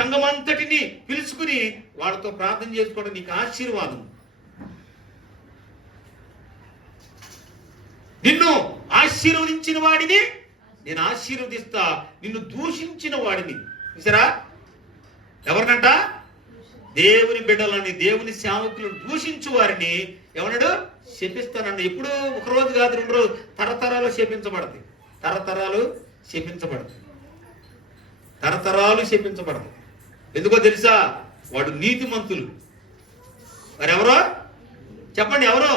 సంఘం అంతటిని పిలుచుకుని వాళ్ళతో ప్రార్థన చేసుకోవడం నీకు ఆశీర్వాదం. నిన్ను ఆశీర్వదించిన వాడిని నేను ఆశీర్వదిస్తా, నిన్ను దూషించిన వాడిని, చూసారా ఎవరినంట, దేవుని బిడ్డలని దేవుని సేవకులను దూషించు వారిని ఏమన్నాడు, శపిస్తానండి. ఎప్పుడు ఒక రోజు కాదు, 2 రోజులు, తరతరాలు శపించబడతాయి. తరతరాలు శపించబడతాయి. తరతరాలు శపించబడతాయి. ఎందుకో తెలుసా, వాడు నీతిమంతులు. మరి ఎవరో చెప్పండి, ఎవరో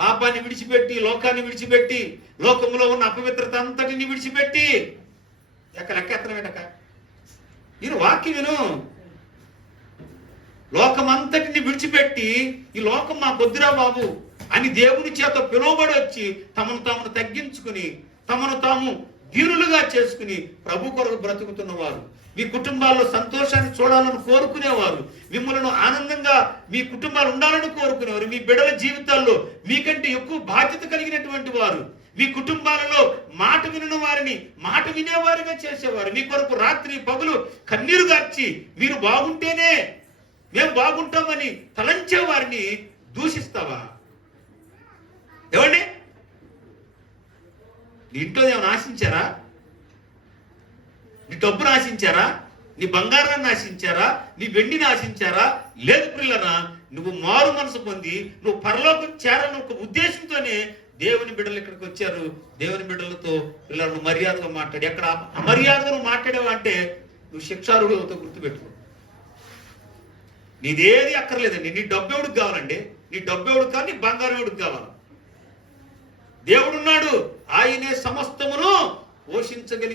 పాపాన్ని విడిచిపెట్టి, లోకాన్ని విడిచిపెట్టి, లోకంలో ఉన్న అపవిత్రత అంతటిని విడిచిపెట్టి, లెక్కెత్తనమేటక నేను వాక్యం విను, లోకం అంతటిని విడిచిపెట్టి ఈ లోకం మా కొద్దిరా బాబు అని దేవుని చేత పిలువబడి వచ్చి తమను తాము తగ్గించుకుని తమను తాము దీనులుగా చేసుకుని ప్రభు కొరకు బ్రతుకుతున్నవారు, మీ కుటుంబాల్లో సంతోషాన్ని చూడాలని కోరుకునేవారు, మిమ్మల్ని ఆనందంగా మీ కుటుంబాలు ఉండాలని కోరుకునేవారు, మీ బిడ్డల జీవితాల్లో మీకంటే ఎక్కువ బాధ్యత కలిగినటువంటి వారు, మీ కుటుంబాలలో మాట వినని వారిని మాట వినేవారిగా చేసేవారు, మీ కొరకు రాత్రి పగులు కన్నీరు గార్చి మీరు బాగుంటేనే మేము బాగుంటామని తలంచే వారిని దూషిస్తావా? ఏమండి, నీ ఇంట్లో ఏమైనా ఆశించారా? నీ డబ్బును ఆశించారా? నీ బంగారాన్ని ఆశించారా? నీ వెండిని ఆశించారా? లేదు పిల్లనా, నువ్వు మారు మనసు పొంది నువ్వు పరలోకం చేరాలని ఒక ఉద్దేశంతోనే దేవుని బిడ్డలు ఇక్కడికి వచ్చారు. దేవుని బిడ్డలతో పిల్లలను మర్యాదగా మాట్లాడి, ఎక్కడ అమర్యాదగా నువ్వు మాట్లాడావా అంటే నువ్వు శిక్షార్హుడితో గుర్తుపెట్టుకో. నీదేది అక్కర్లేదండి. నీ డబ్బు ఎవడికి కావాలండి? నీ డబ్బు ఎవడికి కావాలి? నీ బంగారం ఎవడికి కావాలి? దేవుడున్నాడు, ఆయనే సమస్తమును పోషించగలిగి